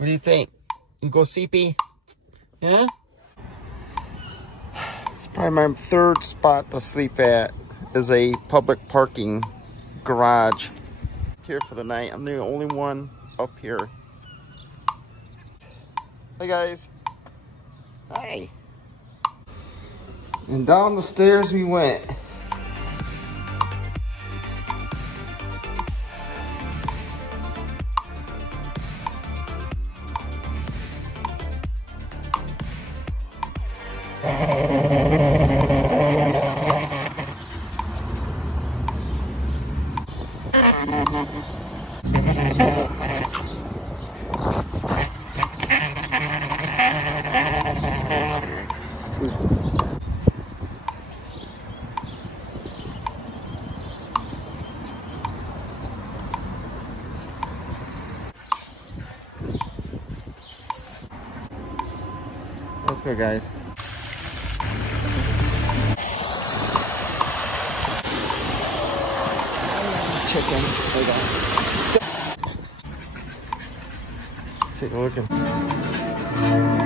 What do you think? You go CP? Yeah? It's probably my third spot to sleep at is a public parking garage. Here for the night. I'm the only one up here. Hey guys. Hi. And down the stairs we went. Let's go, guys. Chicken. Hold on. Let's take a look.